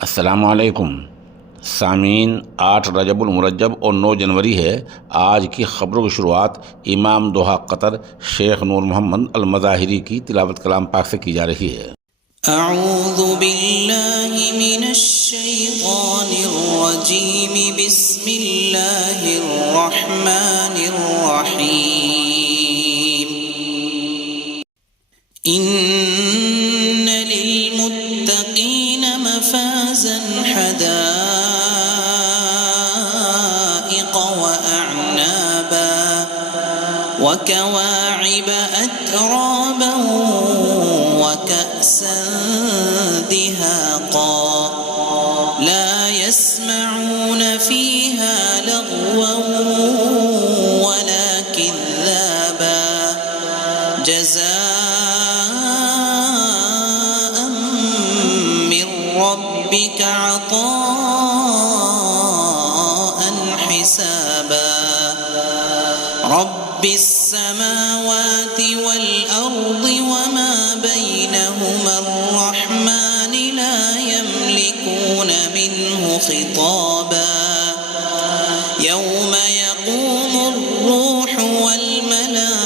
अस्सलामुअलैकुम सामीन। 8 रजबुल मुरज्जब और 9 जनवरी है। आज की ख़बरों की शुरुआत इमाम दोहा क़तर शेख नूर मोहम्मद अल मज़ाहिरी की तिलावत कलाम पाक से की जा रही है। अऊज़ु बिल्लाहि मिनश शैतानिर रजीम, बिस्मिल्लाहिर रहमानिर रहीम। इन्न लिल मुत्तक़ीन मफ़ाज़न हदाइक़ व अअनाबा व कवाइब अतराबा व कअसन दिहाक़ा ला यस्मऊन फ़ीहा लग़वन वला किज़्ज़ाबा जज़ाअन मिन रब्बिक अताअन हिसाबा। रब्बिस समावाति वल अर्दि वमा बैनहुमा अर्रहमान ला यमलिकून मिन्हु खिताबा। यौम यक़ूमुर रूहु वल मलाइकतु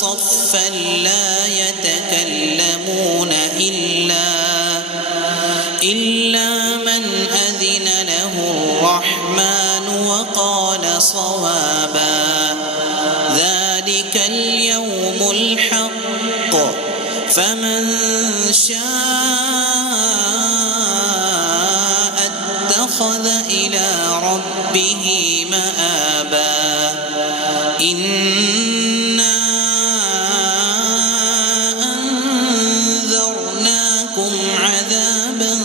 सफ़्फ़न ला यतकल्लमून इल्ला मन अज़िन लहु अर्रहमान वक़ाल सवाबा। ज़ालिकल यौमुल हक़्क़ फमन शाअ इत्तख़ज़ इला रब्बिही मआबा। इन्ना अंज़रनाकुम अज़ाबन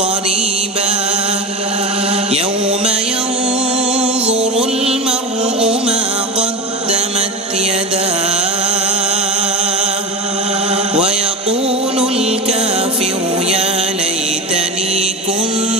क़रीबा यौम यंज़ुरुल मर्'ु मा क़द्दमत यदाहु व यक़ूलुल काफ़िरु या लैतनी कुन्तु